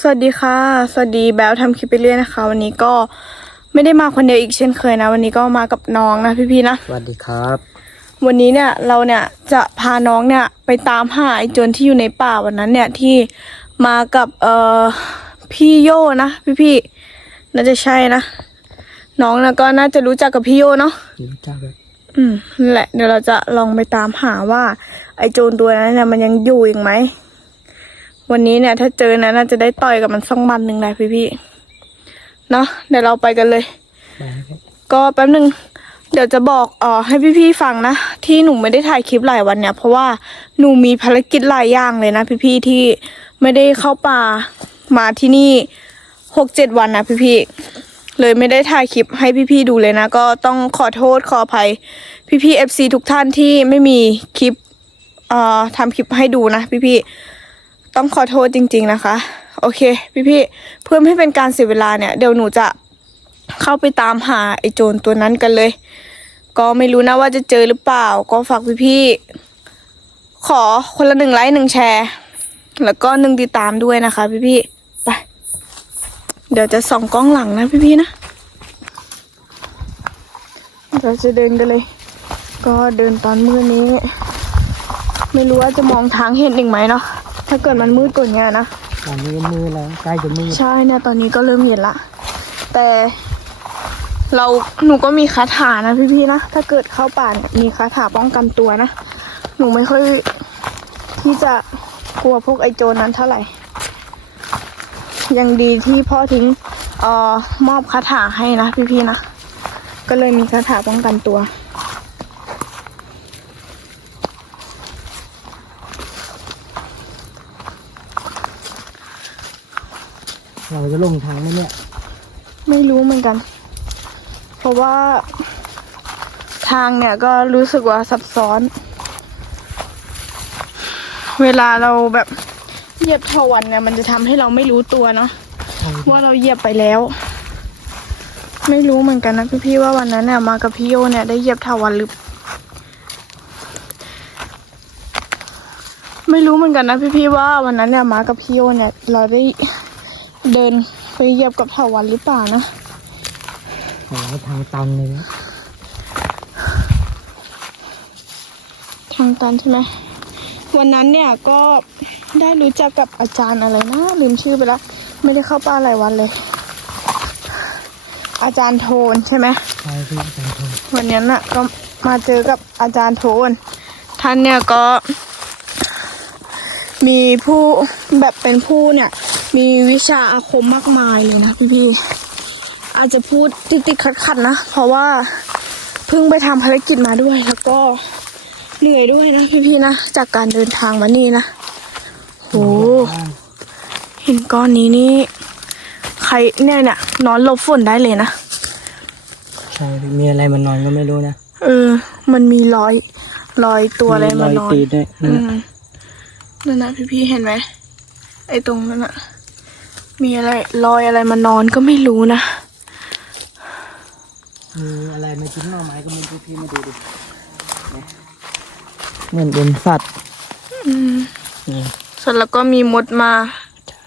สวัสดีค่ะ สวัสดีแบลทำคลิปไปเรื่อยนะคะ วันนี้ก็ไม่ได้มาคนเดียวอีกเช่นเคยนะ วันนี้ก็มากับน้องนะพี่ๆนะ สวัสดีครับ วันนี้เนี่ยเราเนี่ยจะพาน้องเนี่ยไปตามหาไอ้โจรที่อยู่ในป่าวันนั้นเนี่ยที่มากับเอ่อพี่โยนะพี่ๆน่าจะใช่นะ น้องนะก็น่าจะรู้จักกับพี่โยเนาะรู้จักเลยอืมนั่นแหละเดี๋ยวเราจะลองไปตามหาว่า ไอ้โจรตัวนั้นเนี่ยมันยังอยู่อีกไหม วันนี้เนี่ย ถ้าเจอนะน่าจะได้ต่อยกับมันสักมันหนึ่งเลยพี่พี่ๆเนาะเดี๋ยวเราไปกันเลยไปครับก็แป๊บหนึ่งเดี๋ยวจะบอกเอ่อให้พี่ๆฟังนะที่หนูไม่ได้ถ่ายคลิปหลายวันเนี่ย เพราะว่าหนูมีภารกิจหลายอย่างเลยนะพี่ๆที่ไม่ได้เข้าป่ามาที่นี่หกเจ็ดวันนะพี่ๆเลยไม่ได้ถ่ายคลิปให้พี่ๆดูเลยนะ ก็ต้องขอโทษขออภัยพี่ๆเอฟซีทุกท่านที่ไม่มีคลิปเอ่อทำคลิปให้ดูนะพี่ๆ ต้องขอโทษจริง ๆนะคะ โอเค พี่ๆเพื่อไม่ให้เป็นการเสียเวลาเนี่ยเดี๋ยวหนูจะเข้าไปตามหาไอ้โจรตัวนั้นกันเลย ก็ไม่รู้นะว่าจะเจอหรือเปล่า ก็ฝากพี่ๆขอคนละหนึ่งไลค์หนึ่งแชร์ แล้วก็หนึ่งติดตามด้วยนะคะ พี่ๆไป เดี๋ยวจะส่องกล้องหลังนะพี่ๆนะเราจะเดินกันเลย ก็เดินตอนมืดนี้ ไม่รู้ว่าจะมองทางเห็นอีกไหมเนาะถ้าเกิดมันมืดกว่านี้นะตอนนี้ก็มือแล้วใกล้จะมือใช่เนี่ยตอนนี้ก็เริ่มเย็นละ แต่เราหนูก็มีคาถานะพี่ๆนะถ้าเกิดเข้าป่าเนี่ยมีคาถาป้องกันตัวนะหนูไม่ค่อยที่จะกลัวพวกไอโจรนั้นเท่าไหร่ ยังดีที่พ่อทิ้งเอ่อมอบคาถาให้นะพี่ๆนะก็เลยมีคาถาป้องกันตัว เรา จะลงทางไหมเนี่ย ไม่รู้เหมือนกัน เพราะว่า ทางเนี่ยก็รู้สึกว่าซับซ้อน เวลาเราแบบเหยียบเทวันเนี่ย มันจะทำให้เราไม่รู้ตัวเนาะใช่ว่าเราเหยียบไปแล้ว ไม่รู้เหมือนกันนะพี่ๆว่าวันนั้นเนี่ยมากับพี่โยเนี่ยได้เหยียบเทวันหรือไม่รู้เหมือนกันนะพี่ๆว่าวันนั้นเนี่ยมากับพี่โยเนี่ย เราได้ เดินไปเหยียบกับเทวันหรือเปล่านะโอ้โหทางตันเลยนะทางตันใช่ไหมวันนั้นเนี่ยก็ได้รู้จักกับอาจารย์อะไรนะลืมชื่อไปแล้วไม่ได้เข้าป่าหลายวันเลย อาจารย์โทนใช่ไหมใช่พี่อาจารย์โทรวันนี้น่ะก็มาเจอกับอาจารย์โทน ท่านเนี่ยก็มีผู้แบบเป็นผู้เนี่ย มีวิชาอาคมมากมายเลยนะพี่ๆอาจจะพูดติดติดขัดขัดๆนะ เพราะว่าเพิ่งไปทำภารกิจมาด้วย แล้วก็เหนื่อยด้วยนะพี่ๆนะ จากการเดินทางมานี่นะโหเห็นก้อนนี้นี่ใครเนี่ยเนี่ยนอนหลบฝนได้เลยนะใช่พี่มีอะไรมันนอนก็ไม่รู้นะเออ มันมีรอยรอยตัวอะไรมานอนตีนด้วยอืนั่นน่ะมนั่นนะพี่พี่ๆเห็นไหมไอ้ตรงนั้นอะ มีอะไรรอยอะไรมานอนก็ไม่รู้นะ มีอะไรมาจิ้มหน่อไม้ก็ไมันพี่มาดูดิเหมือนเป็นสัตว์อืมนี่เสร็จแล้วก็มีมดมา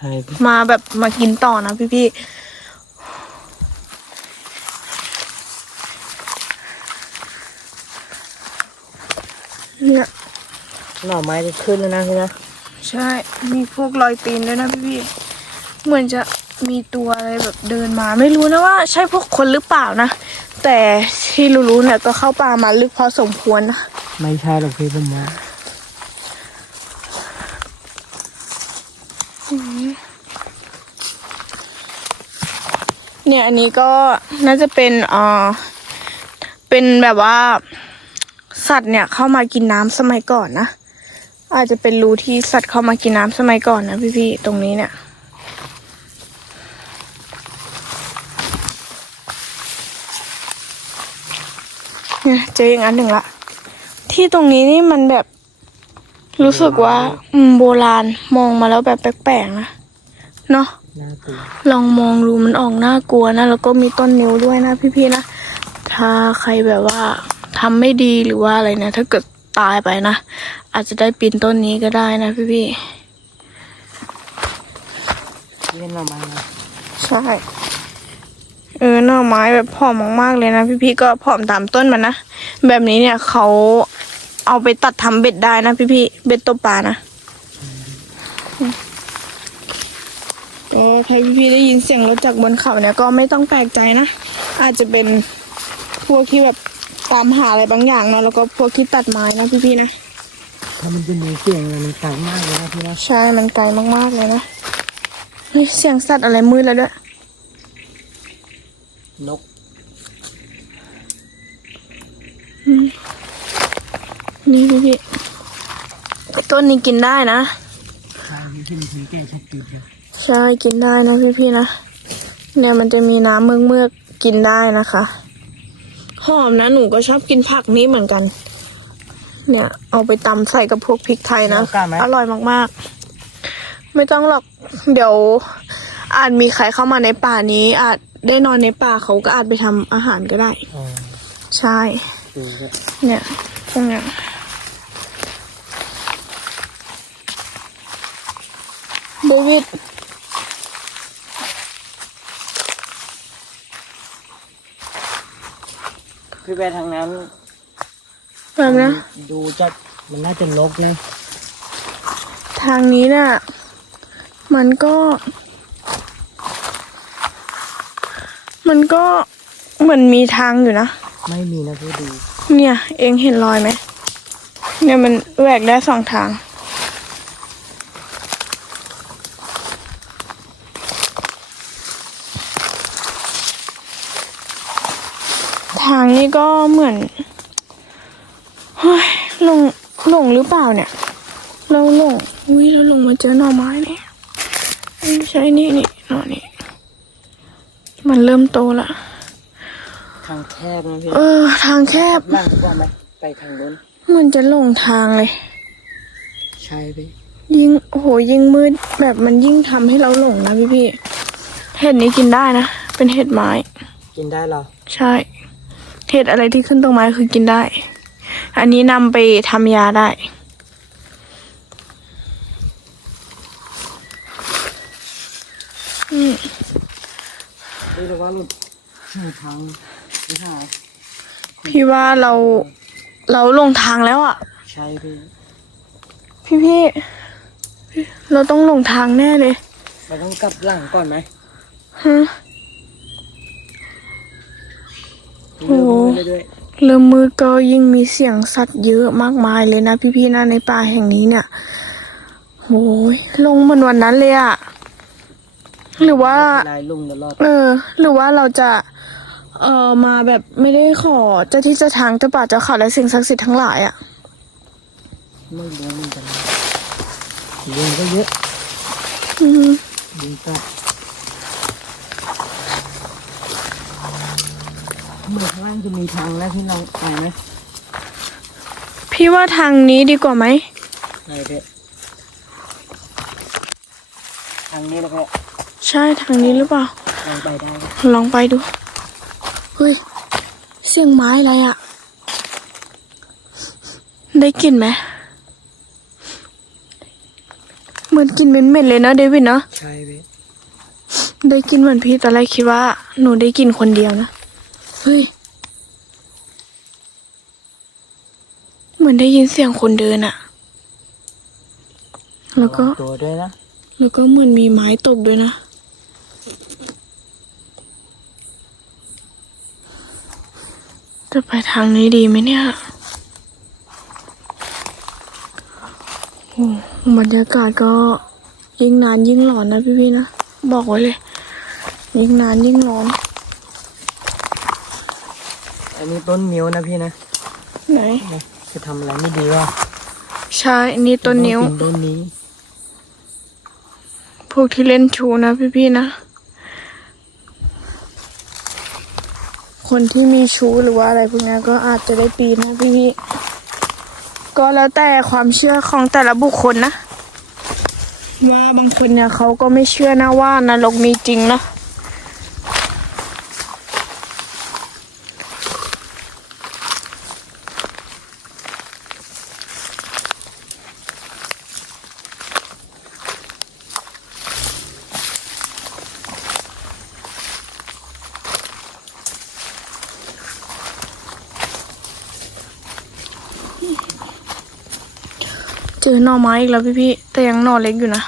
ใช่พี่มาแบบมากินต่อนะพี่พี่ๆเนี่ยหน่อไม้จะขึ้นแล้วนะพี่นะ ใช่ มีพวกรอยตีนด้วยนะพี่พี่ๆ เหมือนจะมีตัวอะไรแบบเดินมาไม่รู้นะว่าใช่พวกคนหรือเปล่านะ แต่ที่รู้ๆเนี่ยก็เข้าป่ามาลึกพอสมควรนะ ไม่ใช่หรอกพี่ผมว่าเนี่ยอันนี้ก็น่าจะเป็นเอ่อเป็นแบบว่า สัตว์เนี่ยเข้ามากินน้ำสมัยก่อนนะ อาจจะเป็นรูที่สัตว์เข้ามากินน้ำสมัยก่อนนะพี่ๆตรงนี้เนี่ย เนี่ยเจออีกอันหนึ่งละ ที่ตรงนี้นี่มันแบบ รู้สึกว่า อืมโบราณมองมาแล้วแบบแปลกๆนะเนาะน่ากลัวลองมองดูมันออกน่ากลัวนะแล้วก็มีต้นนิ้วด้วยนะพี่ๆนะถ้าใครแบบว่าทำไม่ดีหรือว่าอะไรเนี่ยถ้าเกิดตายไปนะอาจจะได้ปีนต้นนี้ก็ได้นะพี่ๆเล่นหน่อไม้นะใช่ เออหน่อไม้แบบผอมมากๆเลยนะ พี่ๆก็ผอมตามต้นมันนะ แบบนี้เนี่ยเขาเอาไปตัดทำเบ็ดได้นะ พี่ๆเบ็ดตกปลานะก็ใครพี่ๆได้ยินเสียงรถจากบนเขาเนี่ยก็ไม่ต้องแปลกใจนะ อาจจะเป็นพวกที่แบบตามหาอะไรบางอย่างเนาะแล้วก็พวกที่ตัดไม้นะพี่ๆนะถ้ามันจะมีเสียงอะไรมันไกลมากเลยนะพี่นะใช่มันไกลมากๆเลยนะเฮ้ยเสียงสัตว์อะไรมืดแล้วด้วย นก นี่พี่พี่ต้นนี้กินได้นะใช่ที่มันถึงแก่ชัดกินครับใช่กินได้นะพี่พี่ๆนะ เนี่ยมันจะมีน้ำเมือกเมือกๆกินได้นะคะหอมนะหนูก็ชอบกินผักนี้เหมือนกัน เนี่ย เอาไปตำใส่กับพวกพริกไทยนะกล้าไหมอร่อยมากๆ ไม่ต้องหรอก เดี๋ยว อาจมีใครเข้ามาในป่านี้ อาจได้นอนในป่าเขาก็อาจไปทำอาหารก็ได้ อ๋อใช่ ดูครับเนี่ยพวกเนี้ยเดวิดพี่ไปทางนั้นแบบนะ ดูจะมันน่าจะลกนะ ทางนี้น่ะ มันก็ มันก็เหมือนมีทางอยู่นะ ไม่มีนะพี่ดู เนี่ย เองเห็นรอยไหม เนี่ยมันแหวกได้สองทาง ทางนี้ก็เหมือนเฮ้ยหลงหลงหรือเปล่าเนี่ย เราหลงอุ้ยเราหลงมาเจอหน่อไม้เนี่ยไม่ใช่นี่นี่หน่อนี่ มันเริ่มโตละ ทางแคบนะพี่เออ ทางแคบ หลังดีกว่าไหมไปทางนู้นมันจะหลงทางเลย ใช่พี่ยิ่งโอ้โหยิ่งมืดแบบมันยิ่งทำให้เราหลงนะพี่พี่ๆเห็ดนี้กินได้นะ เป็นเห็ดไม้ กินได้เหรอใช่ เห็ดอะไรที่ขึ้นตรงไม้คือกินได้ อันนี้นำไปทำยาได้ อืม พี่รู้ว่ามันหาทางไม่หาพี่ว่าเราเราหลงทางแล้วอะ ใช่พี่พี่พี่ๆเราต้องหลงทางแน่เลยเราต้องกลับหลังก่อนไหมฮะเรื่อยๆเรื่อยเริ่มมืดก็ยิ่งมีเสียงสัตว์เยอะมากมายเลยนะพี่ๆนะในป่าแห่งนี้เนี่ยโอ้ยลงเหมือนวันนั้นเลยอะ หรือว่า ลายลุงตลอดเออ หรือว่าเราจะเออมาแบบไม่ได้ขอเจ้าที่เจ้าทางเจ้าป่าเจ้าเขาและสิ่งศักดิ์สิทธิ์ทั้งหลายอะไม่รู้เหมือนกันลุงก็เยอะอืมลุงก็เหมือนข้างล่างจะมีทางแล้วที่เราไปไหมพี่ว่าทางนี้ดีกว่าไหมไปเถอะทางนี้แล้วก็ ใช่ทางนี้หรือเปล่า ลองไปได้นะลองไปดู เฮ้ย เสียงไม้อะไรอะได้กลิ่นไหมเหมือนกลิ่นเหม็นๆเลยนะเดวิดเนาะใช่พี่ได้กลินเหมือนพี่ตอนแรกคิดว่า หนูได้กลินคนเดียวนะเฮ้ยเหมือนได้ยินเสียงคนเดินอะแล้วก็ระงตัวด้วยนะ แล้วก็เหมือนมีไม้ตกด้วยนะ จะไปทางนี้ดีไหมเนี่ยโอ้บรรยากาศก็ยิ่งนานยิ่งหลอนนะพี่ๆนะ บอกไว้เลย ยิ่งนานยิ่งร้อน อันนี้ต้นมิ้วนะพี่นะ ไหนจะทำอะไรไม่ดีวะใช่อันนี่ต้นนิ้วต้องกิต้นนี้ พวกที่เล่นชูนะพี่ๆนะ คนที่มีชู้หรือว่าอะไรพวกนี้ก็อาจจะได้ปีนนะพี่ๆก็แล้วแต่ความเชื่อของแต่ละบุคคลนะ ว่าบางคนเนี่ยเขาก็ไม่เชื่อนะว่านรกมีจริงนะ น่อไม้อีกแล้วพี่ๆแต่ยังหน่อเล็กอยู่นะ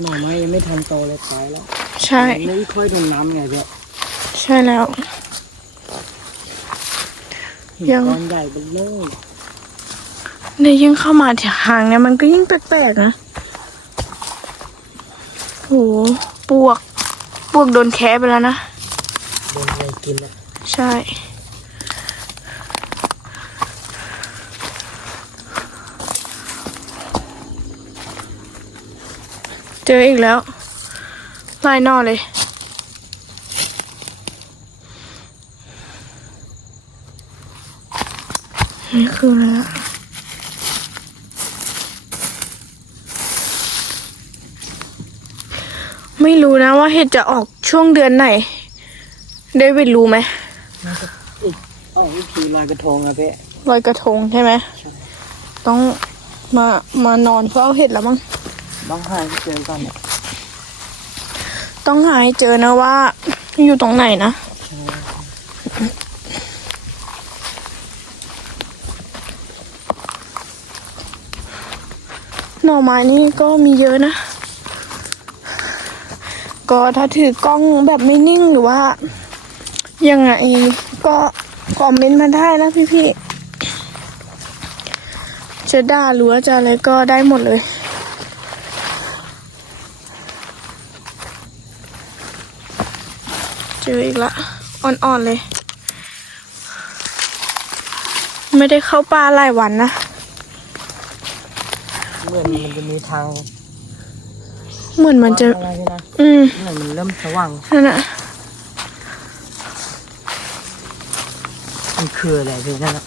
หน่อไม้ยังไม่ทันโตเลยตายแล้ว ใช่ไม่ค่อยโดนน้ำไงเพี่ยใช่แล้วหินยังก้อนใหญ่เบนเลยเนี่ยยิ่งเข้ามาทางเนี่ยมันก็ยิ่งแปลกๆนะโหปวก ปวกโดนแคะไปแล้วนะ โดนอะไรกินอะใช่ เจออีกแล้วลายหนอเลยนี่คืออะไรอะไม่รู้นะว่าเห็ดจะออกช่วงเดือนไหน เดวิดรู้ไหมน่าจะอีกอ๋อวิธีลอยกระทงอะเพี่ยลอยกระทงใช่ไหมใช่ต้องมามานอนเพื่อเอาเห็ดแล้วมั้ง ต้องหาให้เจอก่อนเนี่ยต้องหาให้เจอนะว่า อยู่ตรงไหนนะหน่อไม้นี่ก็มีเยอะนะ ก็ถ้าถือกล้องแบบไม่นิ่งหรือว่า ยังไงก็คอมเมนต์มาได้นะพี่ๆจะด่าหรือว่าจะอะไรก็ได้หมดเลย เจออีกละ อ่อนๆเลย ไม่ได้เข้าป่าหลายวันนะ เหมือนมันจะมีทางเหมือนมันจะ อะไรนี่นะอืม เหมือนมันเริ่มสว่างนั่นน่ะ มันคืออะไรพี่นั่นอะ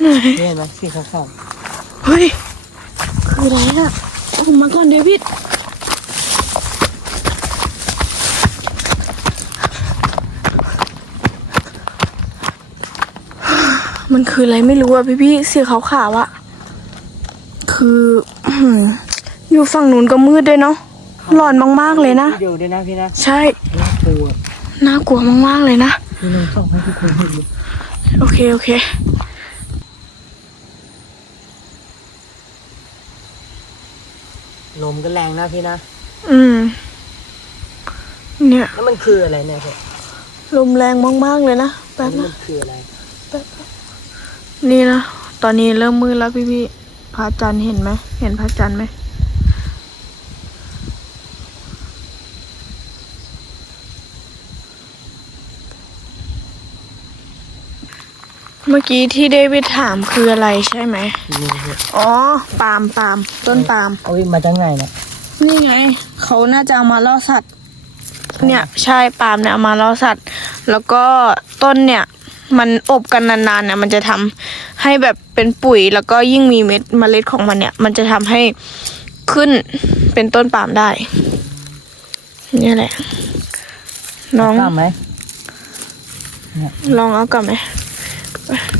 ไหนเห็นไหมสีขาวเฮ้ย คืออะไรอะออกมาก่อนเดวิด มันคืออะไรไม่รู้อะพี่พี่ๆสีขาวๆอะคืออื้อหืออยู่ฝั่งนู้นก็มืดด้วยเนาะๆหลอนมากๆเลยนะเดี๋ยวด้วยนะพี่นะใช่น่ากลัวน่ากลัวมากๆเลยนะพี่น้องส่งให้ทุกคนเห็นดูโอเคโอเคลมก็แรงนะพี่นะ อืม เนี่ย แล้วมันคืออะไรเนี่ยพี่ลมแรงมากๆเลยนะแป๊บนี่นะมันคืออะไร นี่นะ ตอนนี้เริ่มมืดแล้วพี่พี่ๆพระจันทร์เห็นไหม เห็นพระจันทร์ไหม เมื่อกี้ที่เดวิดถามคืออะไรใช่ไหมนี่พี่อ๋อ ปาล์มปาล์มต้นปาล์มเอามาจากไหนเนี่ย นี่ไง เขาน่าจะเอามาล่อสัตว์ เนี่ย ใช่ ปาล์มเนี่ยเอามาล่อสัตว์ แล้วก็ต้นเนี่ย มันอบกันนานๆเนี่ยมันจะทำให้แบบเป็นปุ๋ยแล้วก็ยิ่งมีเม็ดเมล็ดของมันเนี่ย มันจะทำให้ขึ้นเป็นต้นปาล์มได้ นี่แหละ น้องกล้าไหมลองเอากลับไหม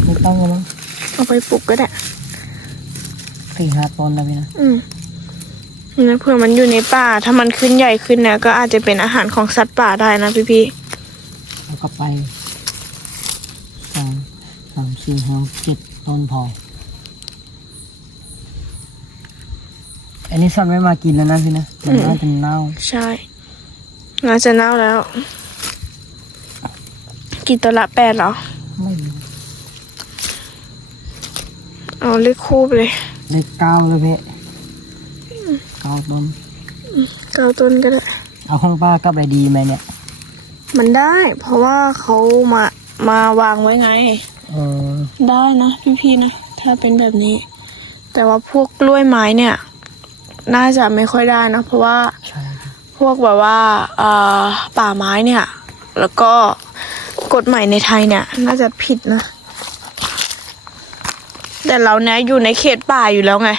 ไม่ต้องแล้วมั้งเอาไปปลูกก็ได้สี่ห้าต้นแล้วพี่นะอืมนะเผื่อมันอยู่ในป่า ถ้ามันขึ้นใหญ่ขึ้นเนี่ยก็อาจจะเป็นอาหารของสัตว์ป่าได้นะพี่ๆแล้วก็ไปสอง สามสี่ห้าเจ็ดต้นพอ อันนี้สัตว์ไม่มากินแล้วนะพี่นะมันน่าจะเน่า ใช่น่าจะเน่าแล้วกี่ตัวละแปดเหรอ ไม่รู้เอาเลขคู่ไปเลยเลขเก้าเลยพี่เก้าต้นเก้าต้นก็ได้ เอาข้างป้ากลับไปดีไหมเนี่ย มันได้ เพราะว่าเขามามาวางไว้ไง เออ ได้นะพี่ๆนะ ถ้าเป็นแบบนี้ แต่ว่าพวกกล้วยไม้เนี่ย น่าจะไม่ค่อยได้นะเพราะว่าใช่ครับพวกแบบว่าเอ่อป่าไม้เนี่ย แล้วก็กฎใหม่ในไทยเนี่ย น่าจะผิดนะ แต่เราเนี่ยอยู่ในเขตป่าอยู่แล้วไง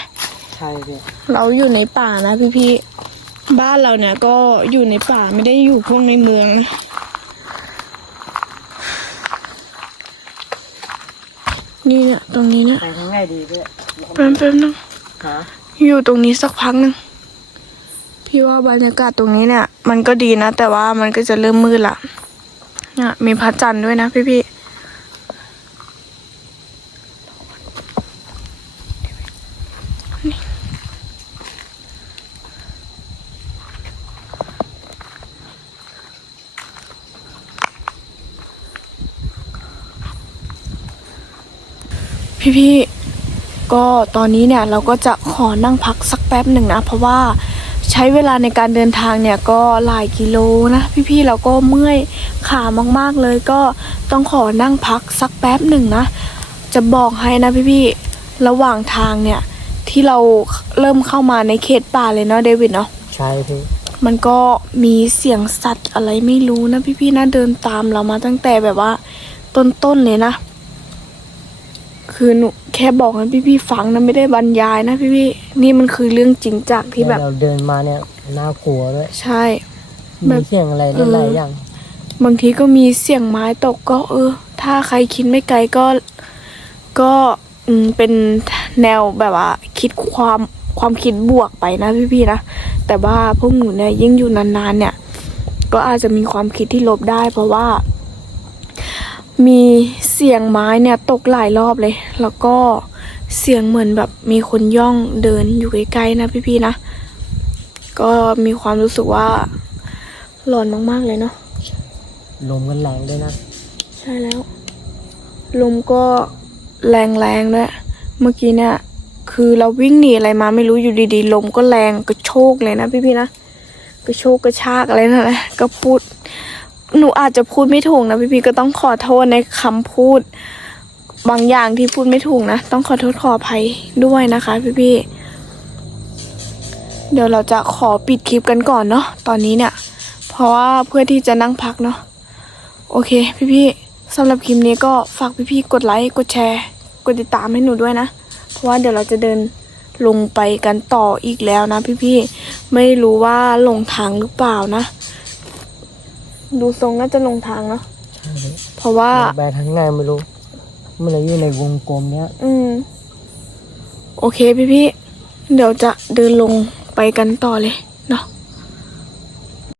ใช่พี่เราอยู่ในป่านะพี่ๆบ้านเราเนี่ยก็อยู่ในป่าไม่ได้อยู่พวกในเมืองนะ นี่เนี่ยตรงนี้เนี่ยไปข้างไงดีพี่แป๊บแป๊บนึงฮะอยู่ตรงนี้สักพักหนึงพี่ว่าบรรยากาศตรงนี้เนี่ย มันก็ดีนะ แต่ว่ามันก็จะเริ่มมืดละเนี่ยมีพระจันทร์ด้วยนะพี่พี่ พี่ๆก็ตอนนี้เนี่ยเราก็จะขอนั่งพักสักแป๊บหนึ่งนะ เพราะว่าใช้เวลาในการเดินทางเนี่ยก็หลายกิโลนะพี่ๆเราก็เมื่อยขามากๆเลยก็ต้องขอนั่งพักสักแป๊บหนึ่งนะ จะบอกให้นะพี่ๆระหว่างทางเนี่ยที่เราเริ่มเข้ามาในเขตป่าเลยเนาะเดวิดเนาะใช่พี่มันก็มีเสียงสัตว์อะไรไม่รู้นะพี่ๆนะเดินตามเรามาตั้งแต่แบบว่าต้นๆเลยนะ คือหนูแค่บอกให้พี่ๆฟังนะไม่ได้บรรยายนะพี่ๆนี่มันคือเรื่องจริงจากที่แบบ เราเดินมาเนี่ยน่ากลัวด้วยใช่แบมีบเสียงอะไรเออหลายๆอย่าง บางทีก็มีเสียงไม้ตกก็ เออ ถ้าใครคิดไม่ไกลก็ ก็อืมเป็นแนวแบบว่า คิดความความคิดบวกไปนะพี่ๆนะแต่ว่าพวกหนูเนี่ยยิ่งอยู่นานๆเนี่ย ก็อาจจะมีความคิดที่ลบได้ เพราะว่า มีเสียงไม้เนี่ยตกหลายรอบเลย แล้วก็เสียงเหมือนแบบมีคนย่องเดินอยู่ใกล้ๆนะพี่ๆนะ ก็มีความรู้สึกว่าหลอนมากๆเลยเนาะ ลมกันแรงด้วยนะ ใช่แล้ว ลมก็แรงๆด้วย เมื่อกี้เนี่ยคือเราวิ่งหนีอะไรมาไม่รู้อยู่ดีๆ ลมก็แรงกระโชกเลยนะพี่ๆนะกระโชกกระชากอะไรนั่นแหละก็พูด หนูอาจจะพูดไม่ถูกนะพี่ๆก็ต้องขอโทษในคำพูด บางอย่างที่พูดไม่ถูกนะ ต้องขอโทษขออภัยด้วยนะคะพี่ๆเดี๋ยวเราจะขอปิดคลิปกันก่อนเนาะตอนนี้เนี่ย เพราะว่าเพื่อที่จะนั่งพักเนาะโอเค พี่ๆสำหรับคลิปนี้ก็ฝากพี่ๆกดไลค์กดแชร์ กดติดตามให้หนูด้วยนะ เพราะว่าเดี๋ยวเราจะเดินลงไปกันต่ออีกแล้วนะ พี่ๆไม่รู้ว่าหลงทางหรือเปล่านะ ดูทรงน่าจะหลงทางเนาะใช่พี่เพราะว่าไปทางไหนไม่รู้ มันเลยอยู่ในวงกลมเนี้ย อืม โอเคพี่ๆเดี๋ยวจะเดินลงไปกันต่อเลย